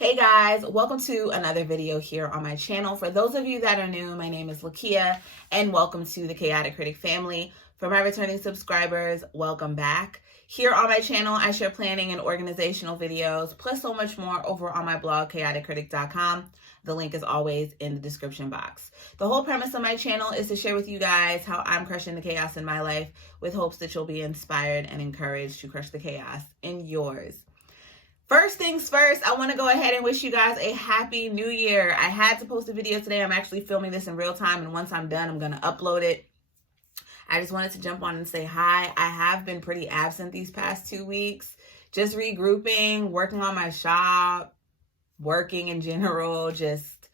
Hey guys, welcome to another video here on my channel. For those of you that are new, my name is Lakia and welcome to the Chaotic Critic family. For my returning subscribers, welcome back. Here on my channel, I share planning and organizational videos, plus so much more over on my blog, chaoticcritic.com. The link is always in the description box. The whole premise of my channel is to share with you guys how I'm crushing the chaos in my life with hopes that you'll be inspired and encouraged to crush the chaos in yours. First things first, I want to go ahead and wish you guys a happy new year. I had to post a video today. I'm actually filming this in real time, and once I'm done, I'm going to upload it. I just wanted to jump on and say hi. I have been pretty absent these past 2 weeks, just regrouping, working on my shop, working in general, just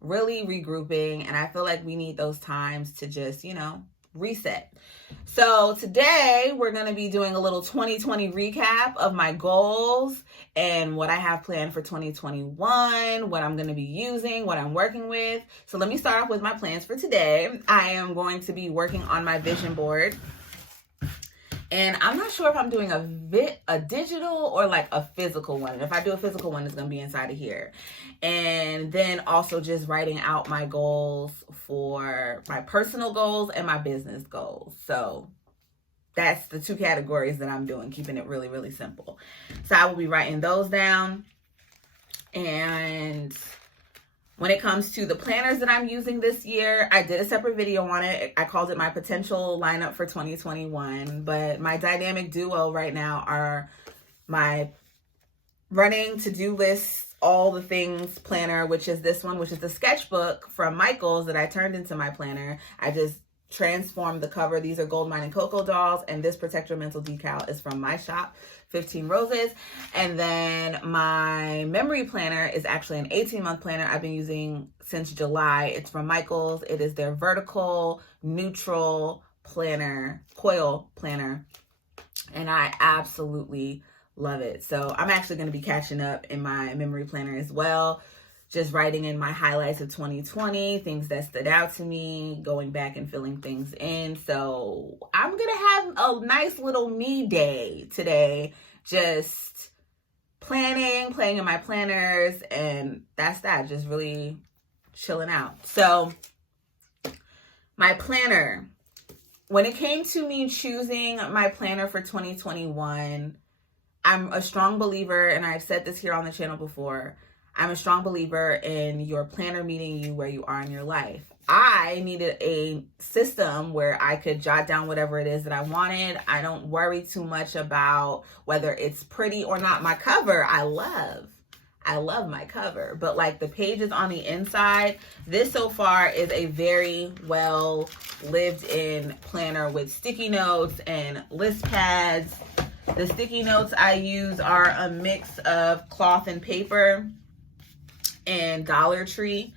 really regrouping. And I feel like we need those times to just, reset. So today we're going to be doing a little 2020 recap of my goals and what I have planned for 2021, what I'm going to be using, what I'm working with. So let me start off with my plans for today. I am going to be working on my vision board. And I'm not sure if I'm doing a digital or like a physical one. And if I do a physical one, it's going to be inside of here. And then also just writing out my goals for my personal goals and my business goals. So that's the two categories that I'm doing, keeping it really, really simple. So I will be writing those down. And when it comes to the planners that I'm using this year, I did a separate video on it. I called it my potential lineup for 2021. But my dynamic duo right now are my running to-do lists, all the things planner, which is this one, which is the sketchbook from Michael's that I turned into my planner. I just transformed the cover. These are Gold Mine and Cocoa dolls, and this Protect Your Mental decal is from my shop, 15 Roses. And then my memory planner is actually an 18-month planner I've been using since July. It's from Michael's. It is their vertical neutral planner, coil planner, and I absolutely love it. So I'm actually going to be catching up in my memory planner as well, just writing in my highlights of 2020, things that stood out to me, going back and filling things in. So I'm going to have a nice little me day today, just planning, playing in my planners, and that's that, just really chilling out. So my planner, when it came to me choosing my planner for 2021, I'm a strong believer, and I've said this here on the channel before, I'm a strong believer in your planner meeting you where you are in your life. I needed a system where I could jot down whatever it is that I wanted. I don't worry too much about whether it's pretty or not. My cover, I love my cover, but like the pages on the inside, this so far is a very well lived in planner with sticky notes and list pads. The sticky notes I use are a mix of cloth and paper and Dollar Tree.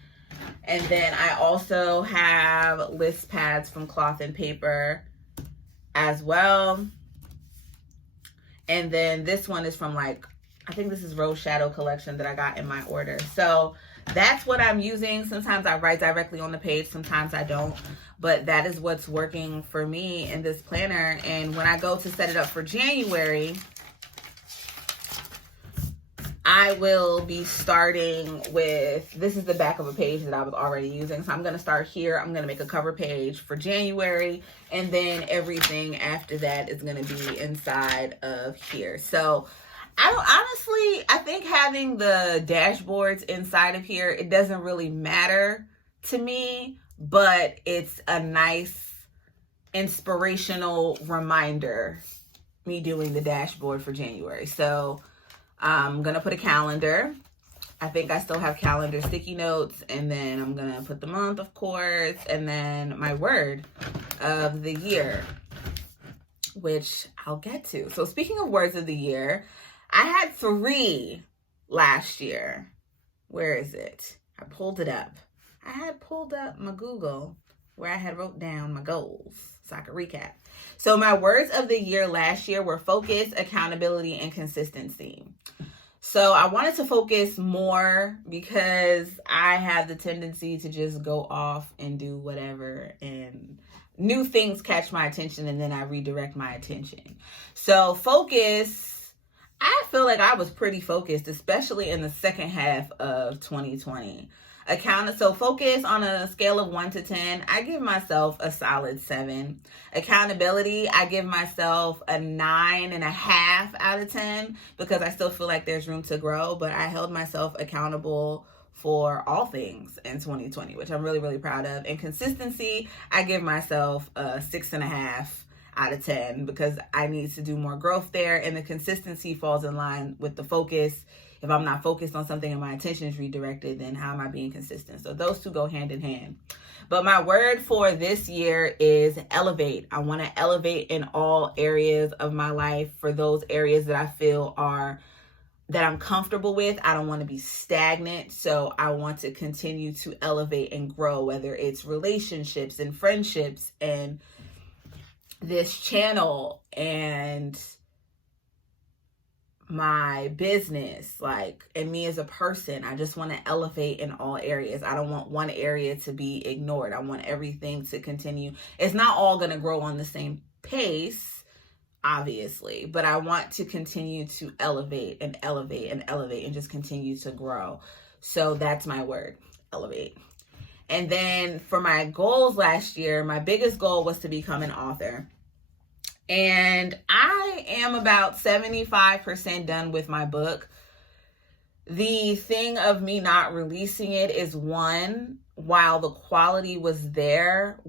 And then I also have list pads from Cloth and Paper as well. And then this one is from I think this is Rose Shadow Collection that I got in my order. So that's what I'm using. Sometimes I write directly on the page, sometimes I don't. But that is what's working for me in this planner. And when I go to set it up for January, I will be starting with, this is the back of a page that I was already using. So I'm going to start here. I'm going to make a cover page for January. And then everything after that is going to be inside of here. So I think having the dashboards inside of here, it doesn't really matter to me, but it's a nice inspirational reminder, me doing the dashboard for January. So I'm going to put a calendar. I think I still have calendar sticky notes, and then I'm going to put the month, of course, and then my word of the year, which I'll get to. So speaking of words of the year, I had 3 last year. Where is it? I pulled it up. I had pulled up my Google where I had wrote down my goals so I could recap. So my words of the year last year were focus, accountability, and consistency. So I wanted to focus more because I have the tendency to just go off and do whatever, and new things catch my attention and then I redirect my attention. So focus, I feel like I was pretty focused, especially in the second half of 2020. So focus on a scale of 1 to 10, I give myself a solid 7. Accountability, I give myself a 9.5 out of 10 because I still feel like there's room to grow, but I held myself accountable for all things in 2020, which I'm really, really proud of. And consistency, I give myself a 6.5 out of 10 because I need to do more growth there, and the consistency falls in line with the focus. If I'm not focused on something and my attention is redirected, then how am I being consistent? So those two go hand in hand. But my word for this year is elevate. I want to elevate in all areas of my life. For those areas that I feel that I'm comfortable with, I don't want to be stagnant. So I want to continue to elevate and grow, whether it's relationships and friendships and this channel and my business, and me as a person. I just want to elevate in all areas. I don't want one area to be ignored. I want everything to continue. It's not all going to grow on the same pace, obviously, but I want to continue to elevate and elevate and elevate and just continue to grow. So that's my word, elevate. And then for my goals last year, my biggest goal was to become an author. And I am about 75% done with my book. The thing of me not releasing it is, one, while the quality was there,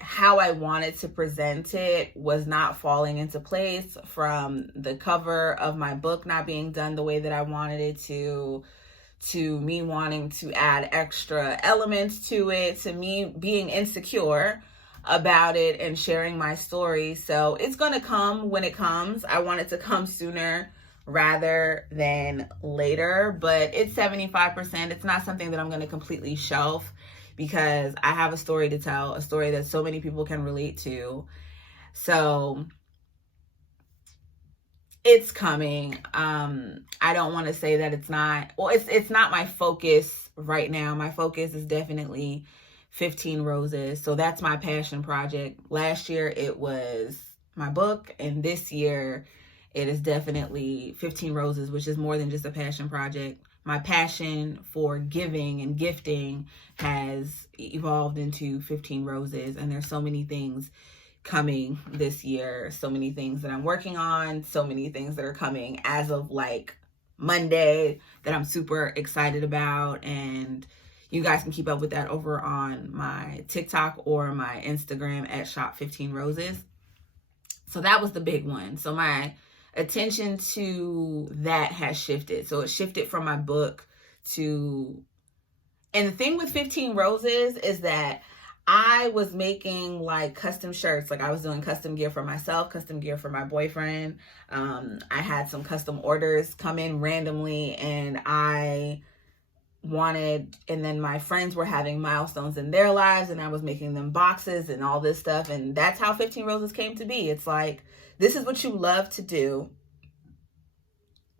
how I wanted to present it was not falling into place, from the cover of my book not being done the way that I wanted it to me wanting to add extra elements to it, to me being insecure about it and sharing my story. So it's going to come when it comes. I want it to come sooner rather than later, but it's 75%. It's not something that I'm going to completely shelf because I have a story to tell, a story that so many people can relate to. So it's coming. I don't want to say that it's not. Well, it's not my focus right now. My focus is definitely 15 Roses. So that's my passion project. Last year it was my book, and this year it is definitely 15 Roses, which is more than just a passion project. My passion for giving and gifting has evolved into 15 Roses, and there's so many things coming this year, so many things that I'm working on, so many things that are coming as of Monday that I'm super excited about. And you guys can keep up with that over on my TikTok or my Instagram at Shop15Roses. So that was the big one. So my attention to that has shifted. So it shifted from my book to, and the thing with 15 Roses is that I was making custom shirts. I was doing custom gear for myself, custom gear for my boyfriend. I had some custom orders come in randomly, and and then my friends were having milestones in their lives, and I was making them boxes and all this stuff. And that's how 15 Roses came to be. It's this is what you love to do.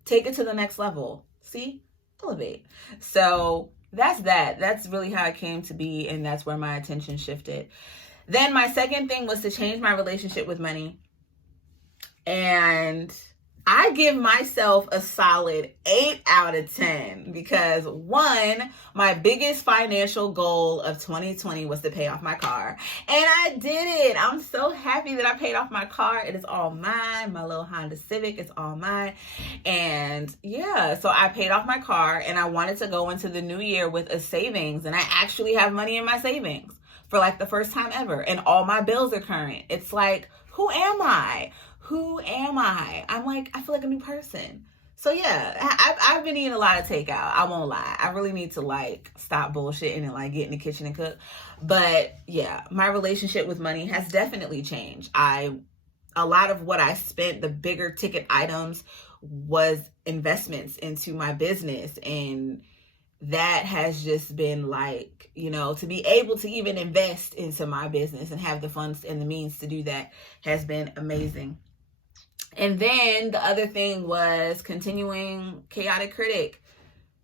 Take it to the next level. See? Elevate. So that's really how it came to be, and that's where my attention shifted. Then my second thing was to change my relationship with money. And I give myself a solid 8 out of 10 because, one, my biggest financial goal of 2020 was to pay off my car. And I did it. I'm so happy that I paid off my car. It is all mine. My little Honda Civic is all mine. And yeah, so I paid off my car, and I wanted to go into the new year with a savings. And I actually have money in my savings for the first time ever. And all my bills are current. It's who am I? Who am I? I'm I feel like a new person. So yeah, I've been eating a lot of takeout. I won't lie. I really need to stop bullshitting and get in the kitchen and cook. But yeah, my relationship with money has definitely changed. A lot of what I spent, the bigger ticket items, was investments into my business. And that has just been to be able to even invest into my business and have the funds and the means to do that has been amazing. And then the other thing was continuing Chaotic Critic.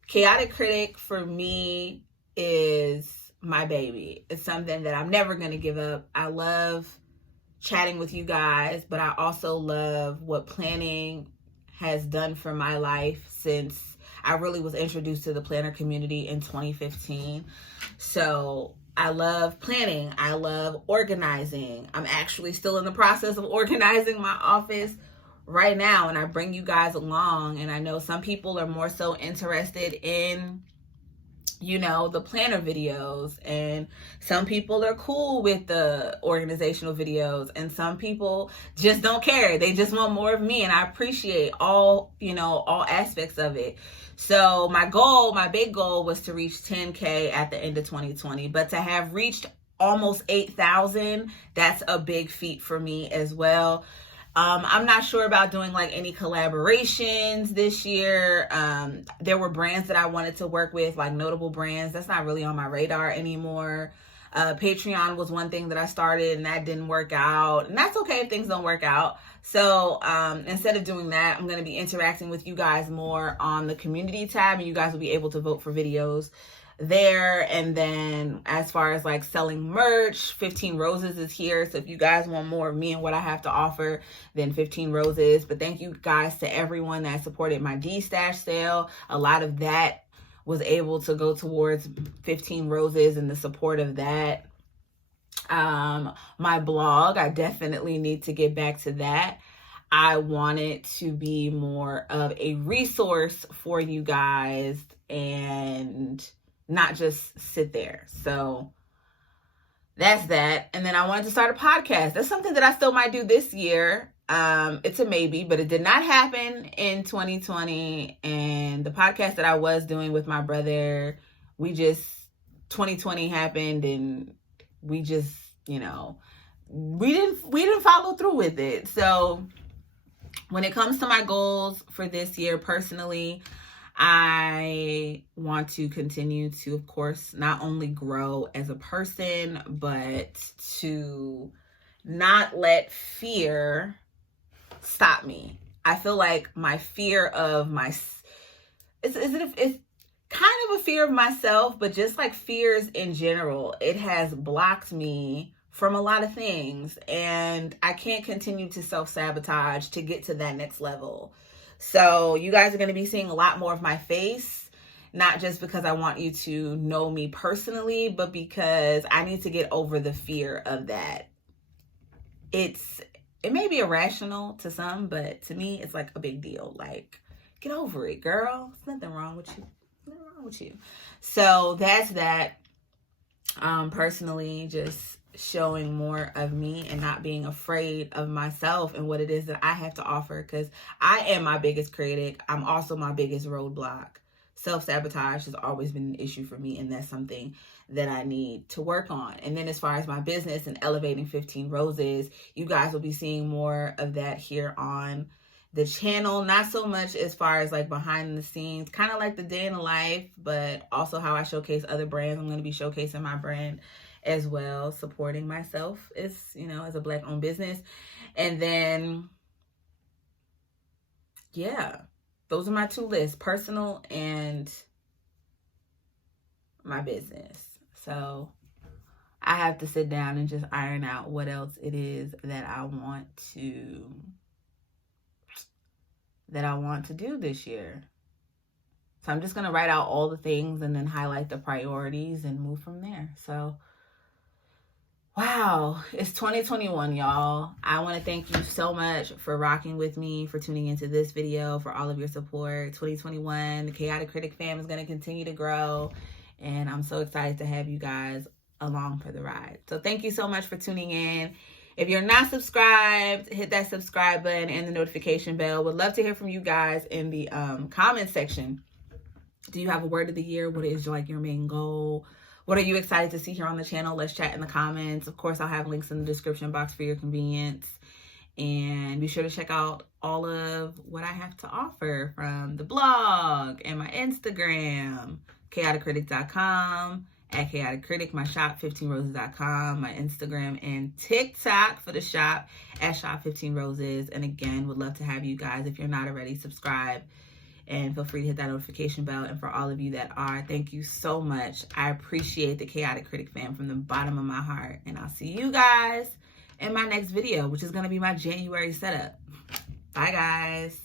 Chaotic Critic for me is my baby. It's something that I'm never going to give up. I love chatting with you guys, but I also love what planning has done for my life since I really was introduced to the planner community in 2015. So I love planning. I love organizing. I'm actually still in the process of organizing my office right now, and I bring you guys along. And I know some people are more so interested in, you know, the planner videos, and some people are cool with the organizational videos, and some people just don't care. They just want more of me, and I appreciate all, you know, all aspects of it. So my big goal was to reach 10K at the end of 2020, but to have reached almost 8,000, that's a big feat for me as well. I'm not sure about doing like any collaborations this year. There were brands that I wanted to work with, like notable brands. That's not really on my radar anymore. Patreon was one thing that I started and that didn't work out. And that's okay if things don't work out. So instead of doing that, I'm going to be interacting with you guys more on the community tab, and you guys will be able to vote for videos there. And then as far as like selling merch, 15 Roses is here. So if you guys want more of me and what I have to offer, then 15 Roses. But thank you guys to everyone that supported my D-Stash sale. A lot of that was able to go towards 15 Roses and the support of that. My blog, I definitely need to get back to that. I want it to be more of a resource for you guys and not just sit there. So that's that. And then I wanted to start a podcast. That's something that I still might do this year. It's a maybe, but it did not happen in 2020. And the podcast that I was doing with my brother, 2020 happened, and we just, you know, we didn't follow through with it. So when it comes to my goals for this year, personally, I want to continue to, of course, not only grow as a person, but to not let fear stop me. I feel like my fear of it's kind of a fear of myself, but just like fears in general, it has blocked me from a lot of things, and I can't continue to self-sabotage to get to that next level. So you guys are going to be seeing a lot more of my face, not just because I want you to know me personally, but because I need to get over the fear of that. It may be irrational to some, but to me, it's like a big deal. Like, get over it, girl. There's nothing wrong with you. Nothing wrong with you. So that's that. Personally, just showing more of me and not being afraid of myself and what it is that I have to offer, because I am my biggest critic. I'm also my biggest roadblock. Self-sabotage has always been an issue for me, and that's something that I need to work on. And then as far as my business and elevating 15 Roses, you guys will be seeing more of that here on the channel. Not so much as far as like behind the scenes, kind of like the day in the life, but also how I showcase other brands. I'm going to be showcasing my brand as well, supporting myself as, you know, as a Black-owned business. And then, yeah, those are my two lists, personal and my business. So I have to sit down and just iron out what else it is that I want to do this year. So I'm just going to write out all the things and then highlight the priorities and move from there. So wow, it's 2021, y'all. I want to thank you so much for rocking with me, for tuning into this video, for all of your support. 2021, the Chaotic Critic fam is going to continue to grow, and I'm so excited to have you guys along for the ride. So thank you so much for tuning in. If you're not subscribed, hit that subscribe button and the notification bell. Would love to hear from you guys in the comment section. Do you have a word of the year? What is like your main goal? What are you excited to see here on the channel? Let's chat in the comments. Of course, I'll have links in the description box for your convenience. And be sure to check out all of what I have to offer from the blog and my Instagram, chaoticcritic.com, at Chaotic Critic, my shop, 15roses.com, my Instagram and TikTok for the shop, at shop15roses. And again, would love to have you guys, if you're not already, subscribe. And feel free to hit that notification bell. And for all of you that are, thank you so much. I appreciate the Chaotic Critic fam from the bottom of my heart. And I'll see you guys in my next video, which is going to be my January setup. Bye, guys.